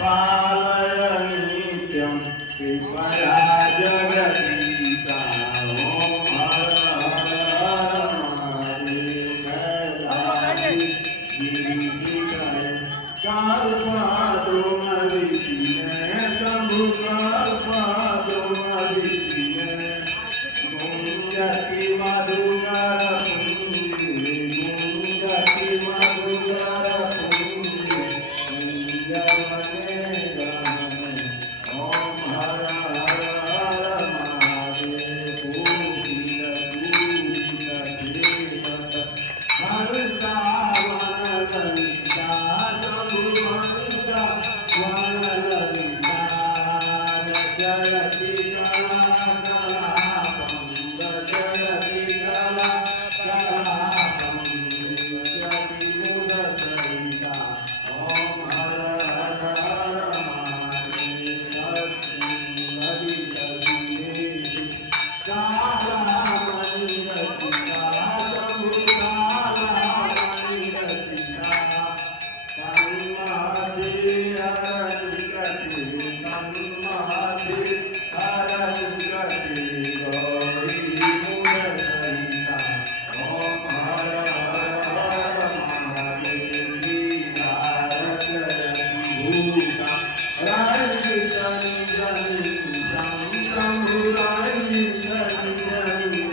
पालय नित्यं कृपया जगदीशा ओम हर हर हर महादेव कैलासी गिरिधर काल्पा तुमरिचिने शंभु काल्पा तुमरिचिने गुंजति मधुकर पुंजे गुंजति मधुकर पुंजे गुंजवने गहने ओम हर हर हर महादेव भूषित देवत हर सावन ललिता शंभु मंगा वन ललिता जलति कला कलापं जलति कला कलापं जलति मुदसरिता ओम हर हर हर महादेव ललितदेवी कालामणि रचिता शंभु कालामणि रचिता तन्महति हरनिकटे तन्महति हरनिकटे गौरी मुदसरिता ओम हर हर हर महादेव लीलारचरति भूता रंजितनि जनितं शंभु रंजितनि जनितं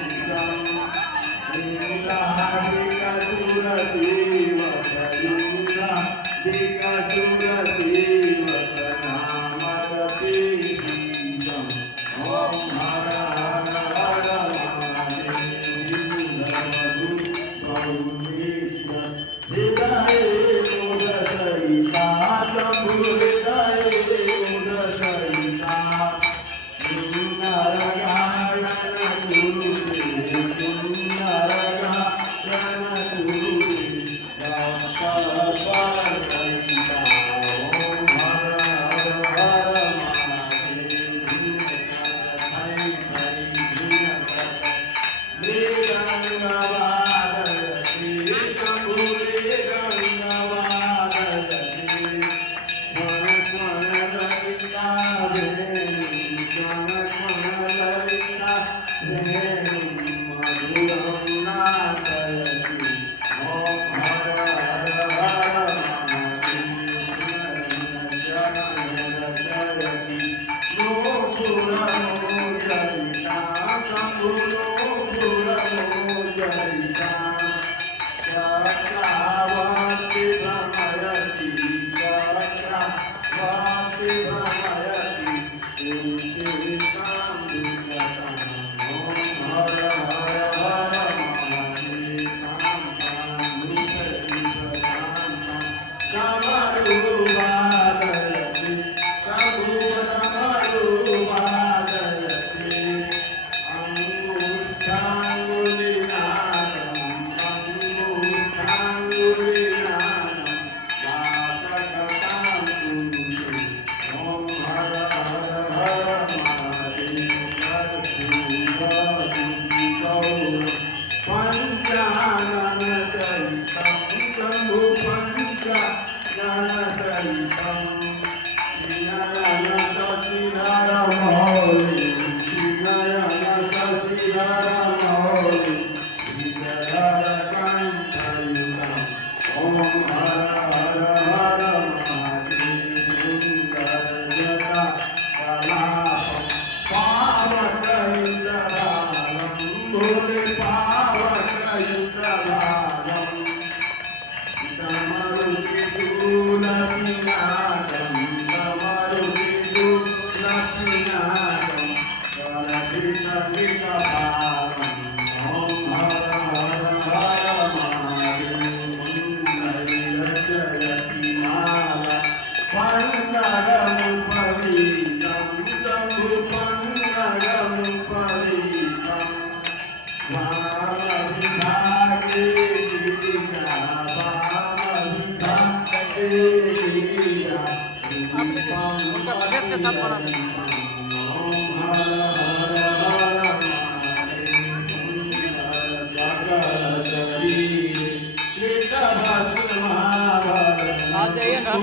आ जाइए ना।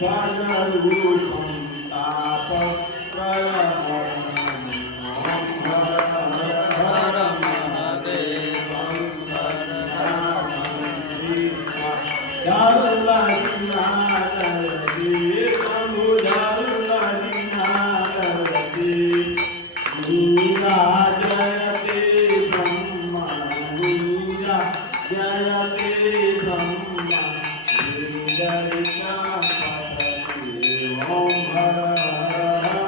स्वानरूपं तापत्रयहरणं हर हर महादेवं जयते ब्रह्मा जयते ब्रह्मा ओम हर हर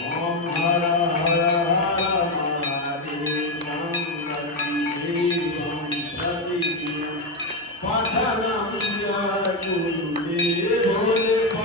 Om Hara Hara Hara Mahadevam Devam Sadivam Pathanam Jaya Guru Dev